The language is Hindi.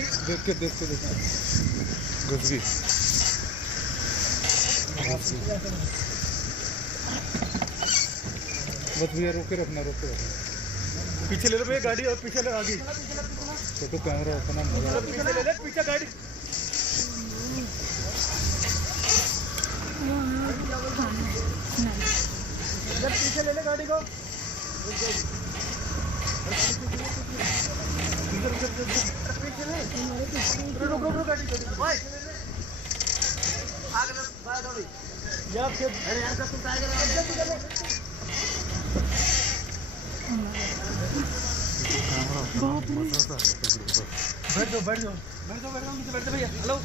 देख के घुस गई। बस भैया रोक के रखना। पीछे ले लो भैया गाड़ी, और पीछे ले आगे फोटो कैमरा अपना पीछे ले ले, पीछे गाड़ी पीछे ले ले गाड़ी को। रुक गाड़ी बैठ जाओ भैया। हेलो।